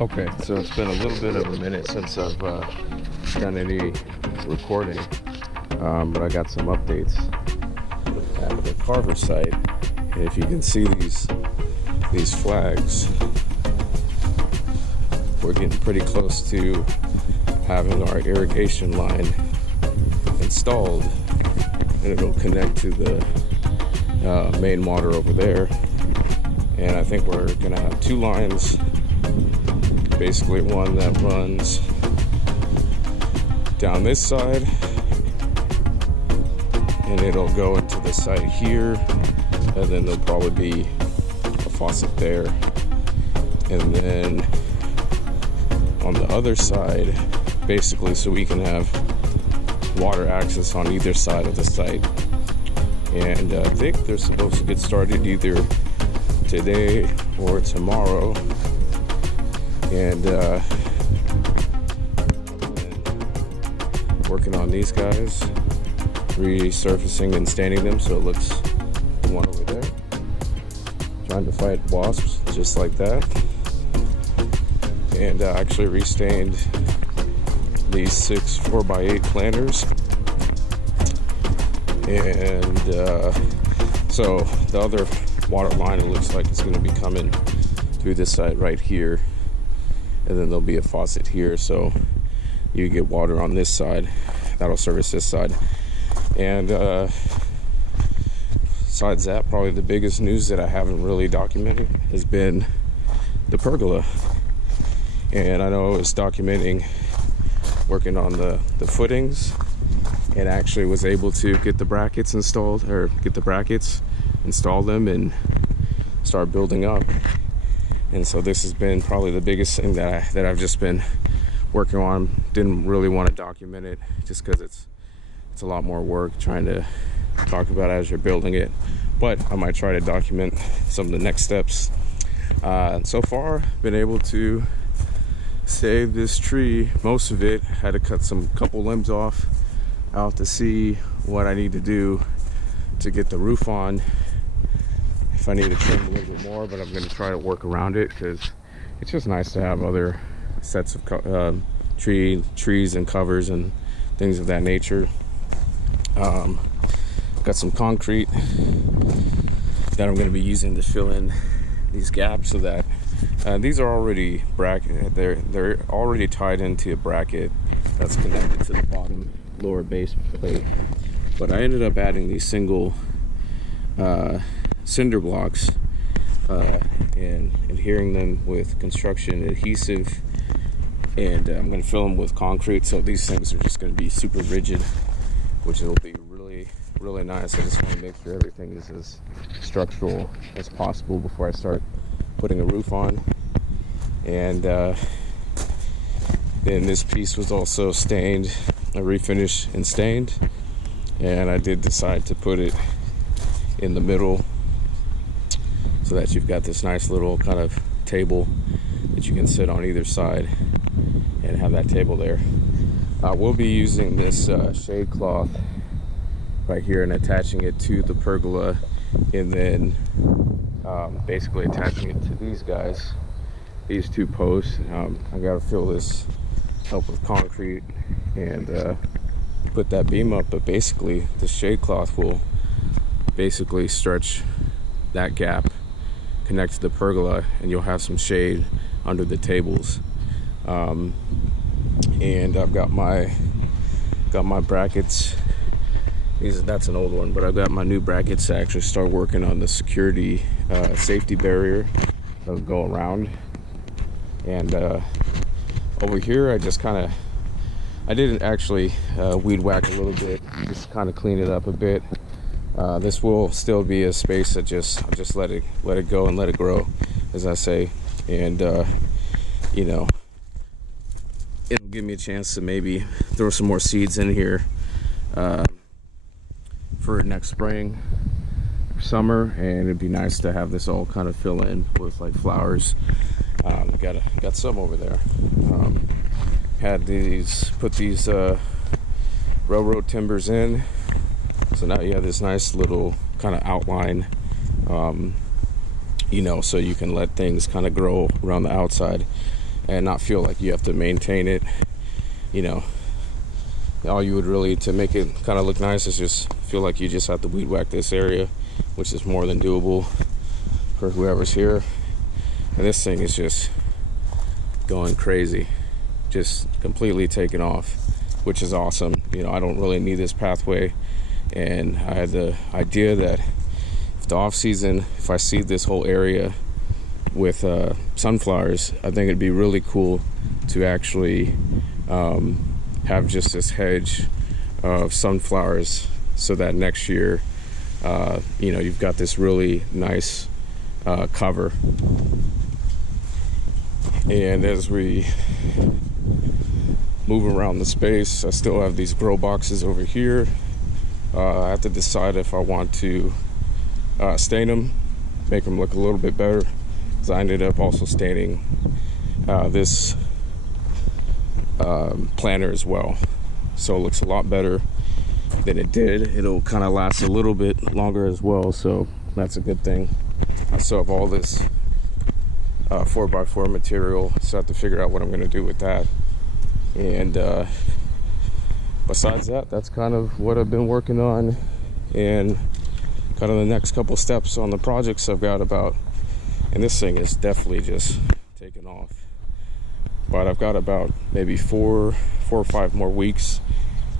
Okay, so it's been a little bit of a minute since I've done any recording, but I got some updates at the Carver site. And if you can see these flags, we're getting pretty close to having our irrigation line installed, and it'll connect to the main water over there. And I think we're gonna have two lines. Basically one that runs down this side and it'll go into the site here, and then there'll probably be a faucet there, and then on the other side, basically so we can have water access on either side of the site. And I think they're supposed to get started either today or tomorrow. And working on these guys, resurfacing and staining them so it looks the one over there. Trying to fight wasps just like that. And actually restained these 6 4x8 planters. And so the other water line, it looks like it's going to be coming through this side right here. And then there'll be a faucet here, so you get water on this side. That'll service this side. And besides that, probably the biggest news that I haven't really documented has been the pergola. And I know I was documenting working on the footings, and actually was able to get the brackets installed, or get the brackets, install them, and start building up. And so this has been probably the biggest thing that I've just been working on. Didn't really want to document it just because it's a lot more work trying to talk about as you're building it. But I might try to document some of the next steps. So far, been able to save this tree, most of it. Had to cut some couple limbs off. I'll have to see what I need to do to get the roof on. If I need to trim a little bit more, but I'm going to try to work around it because it's just nice to have other sets of trees and covers and things of that nature. Got some concrete that I'm going to be using to fill in these gaps, so that these are already they're already tied into a bracket that's connected to the bottom lower base plate. But I ended up adding these single cinder blocks and adhering them with construction adhesive, and I'm going to fill them with concrete, so these things are just going to be super rigid, which will be really nice. I just want to make sure everything is as structural as possible before I start putting a roof on. And then this piece was also stained, I refinished and stained, and I did decide to put it in the middle so that you've got this nice little kind of table that you can sit on either side and have that table there. We'll be using this shade cloth right here and attaching it to the pergola, and then basically attaching it to these guys, these two posts. I gotta fill this up with concrete and put that beam up, but basically the shade cloth will basically stretch that gap, connect to the pergola, and you'll have some shade under the tables. And I've got my brackets. That's an old one, but I've got my new brackets to actually start working on the security safety barrier that'll go around. And over here, I didn't actually weed whack a little bit, just kind of clean it up a bit. This will still be a space that I'll just let it go and let it grow, as I say. And you know, it'll give me a chance to maybe throw some more seeds in here for next spring or summer, and it'd be nice to have this all kind of fill in with like flowers. Got some over there. Put these railroad timbers in, so now you have this nice little kind of outline, so you can let things kind of grow around the outside. and not feel like you have to maintain it. You know, all you would really, to make it kind of look nice, is just feel like you just have to weed whack this area, which is more than doable for whoever's here. And this thing is just going crazy, just completely taking off, which is awesome. You know, I don't really need this pathway, and I had the idea that if the off season, if I seed this whole area with sunflowers, I think it'd be really cool to actually have just this hedge of sunflowers, so that next year, you know, you've got this really nice cover. And as we move around the space, I still have these grow boxes over here. I have to decide if I want to stain them, make them look a little bit better, because I ended up also staining this planter as well, so it looks a lot better than it did. It'll kind of last a little bit longer as well, so that's a good thing. I still have all this 4x4 material, so I have to figure out what I'm going to do with that. And besides that, that's kind of what I've been working on, and kind of the next couple steps on the projects I've got about. And this thing is definitely just taking off, but I've got about maybe four or five more weeks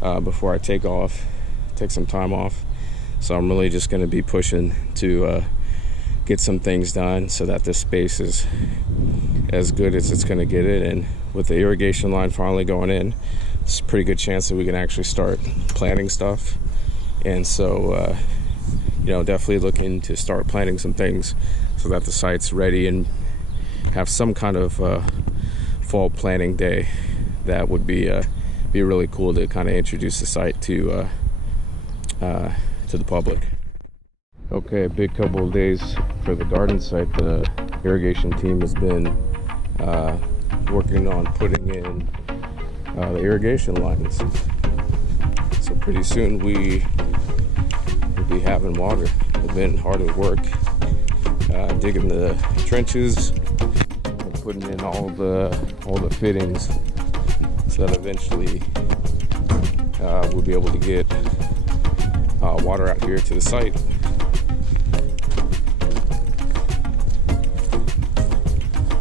before I take some time off. So I'm really just going to be pushing to get some things done, so that this space is as good as it's going to get it. And with the irrigation line finally going in, it's a pretty good chance that we can actually start planting stuff. And so you know, definitely looking to start planting some things so that the site's ready, and have some kind of fall planting day. That would be really cool to kind of introduce the site to the public. Okay, a big couple of days for the garden site. The irrigation team has been working on putting in the irrigation lines. So pretty soon we will be having water. We've been hard at work digging the trenches and putting in all the fittings, so that eventually we'll be able to get water out here to the site.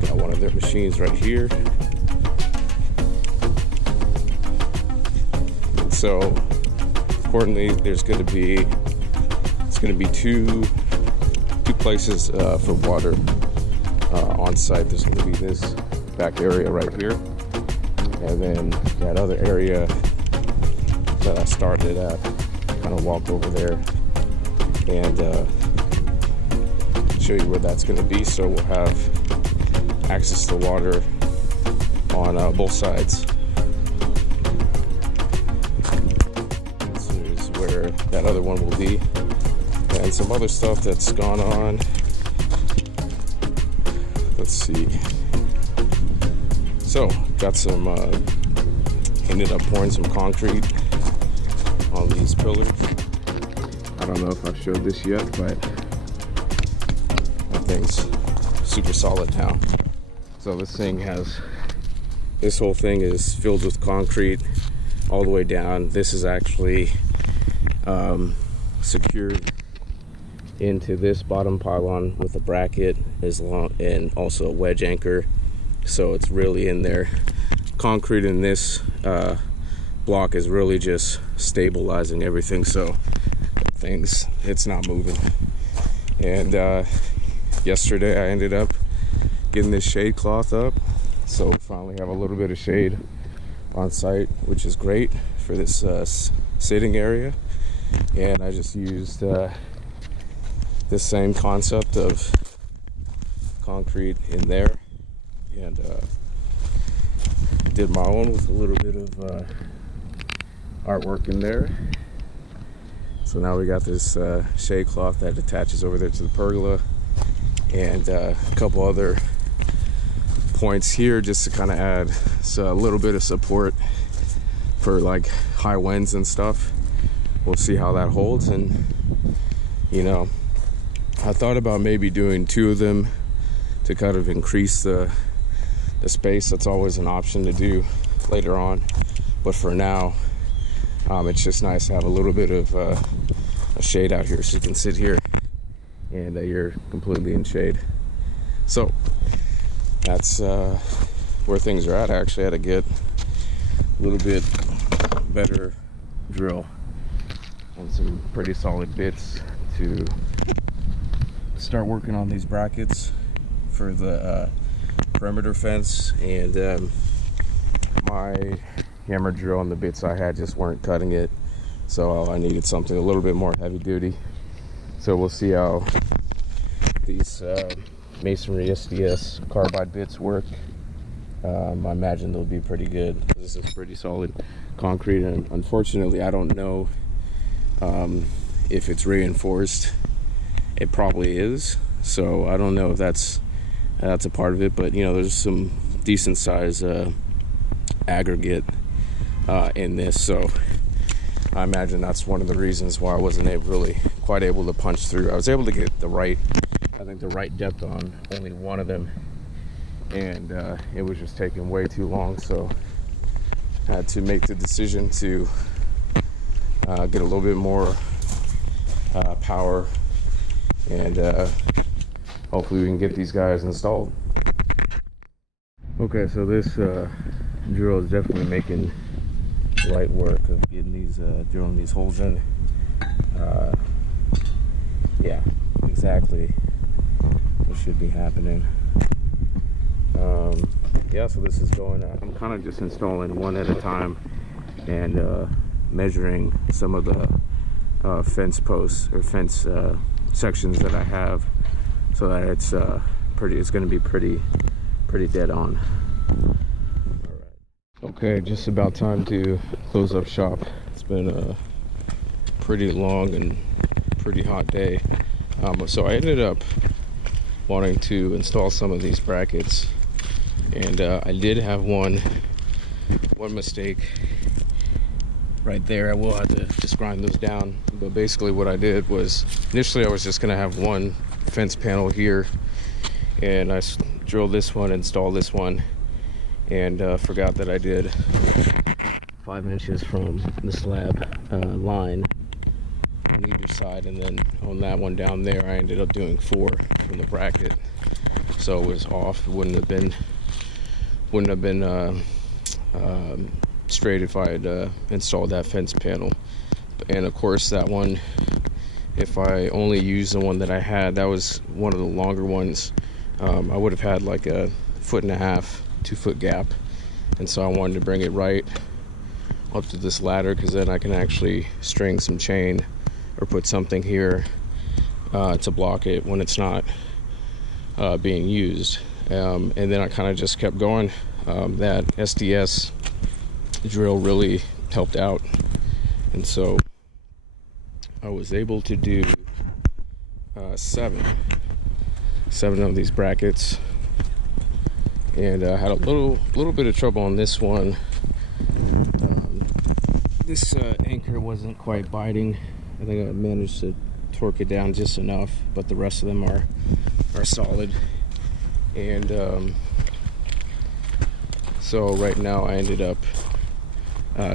Got one of their machines right here. And so accordingly, it's going to be two places for water on site. There's going to be this back area right here, and then that other area that I started at. Kind of walk over there and show you where that's going to be, so we'll have access to water on both sides. This is where that other one will be, and some other stuff that's gone on. Let's see. So got some ended up pouring some concrete on these pillars. I don't know if I've showed this yet, but that thing's super solid now. So this whole thing is filled with concrete all the way down. This is actually secured into this bottom pylon with a bracket and also a wedge anchor, so it's really in there. Concrete in this block is really just stabilizing everything, so it's not moving. And yesterday I ended up getting this shade cloth up, so we finally have a little bit of shade on site, which is great for this sitting area. And I just used this same concept of concrete in there, and did my own with a little bit of artwork in there. So now we got this shade cloth that attaches over there to the pergola, and a couple other points here just to kind of add a little bit of support for like high winds and stuff. We'll see how that holds. And you know, I thought about maybe doing two of them to kind of increase the the space, that's always an option to do later on. But for now, it's just nice to have a little bit of a shade out here, so you can sit here and you're completely in shade. So that's where things are at. I actually had to get a little bit better drill and some pretty solid bits to start working on these brackets for the perimeter fence, and my hammer drill and the bits I had just weren't cutting it, so I needed something a little bit more heavy duty. So we'll see how these masonry SDS carbide bits work. I imagine they'll be pretty good. This is pretty solid concrete, and unfortunately I don't know if it's reinforced. It probably is, so I don't know if that's a part of it, but you know, there's some decent size aggregate in this, so I imagine that's one of the reasons why I wasn't really quite able to punch through. I was able to get the right depth on only one of them, and it was just taking way too long, so I had to make the decision to get a little bit more power, and hopefully we can get these guys installed. Okay, so this drill is definitely making light work of getting these drilling these holes in. Yeah, exactly what should be happening. Yeah, so this is going out. I'm kind of just installing one at a time and measuring some of the fence posts or fence sections that I have, so that it's going to be pretty dead on. All right. Okay, just about time to close up shop. It's been a pretty long and pretty hot day, so I ended up wanting to install some of these brackets, and I did have one mistake right there. I will have to just grind those down, but basically what I did was, initially I was just going to have one fence panel here, and I drilled this one, installed this one, and forgot that I did 5 inches from the slab line on either side, and then on that one down there I ended up doing 4 from the bracket, so it was off. It wouldn't have been straight if I had installed that fence panel. And of course that one, if I only used the one that I had, that was one of the longer ones, I would have had like a 1.5 foot, 2 foot gap, and so I wanted to bring it right up to this ladder, because then I can actually string some chain or put something here to block it when it's not being used. And then I kind of just kept going. That SDS drill really helped out, and so I was able to do 7 of these brackets, and I had a little bit of trouble on this one. This anchor wasn't quite biting. I think I managed to torque it down just enough, but the rest of them are solid. And so right now I ended up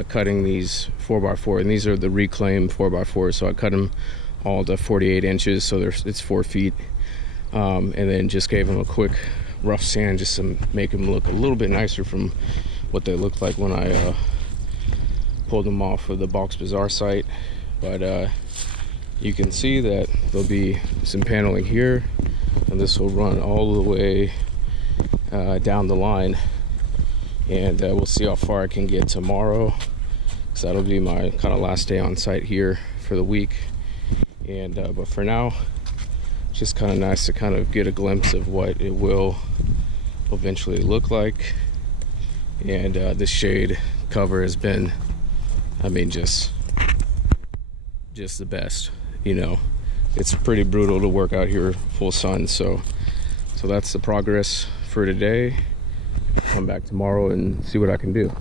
cutting these 4x4, and these are the reclaimed 4x4, so I cut them all to 48 inches, so it's 4 feet, and then just gave them a quick rough sand just to make them look a little bit nicer from what they looked like when I pulled them off of the Box Bazaar site. But you can see that there'll be some paneling here, and this will run all the way down the line, and we'll see how far I can get tomorrow, because that'll be my kind of last day on site here for the week. And but for now, just kind of nice to kind of get a glimpse of what it will eventually look like. And this shade cover has been, I mean, just the best. You know, it's pretty brutal to work out here full sun, so that's the progress for today. Come back tomorrow and see what I can do.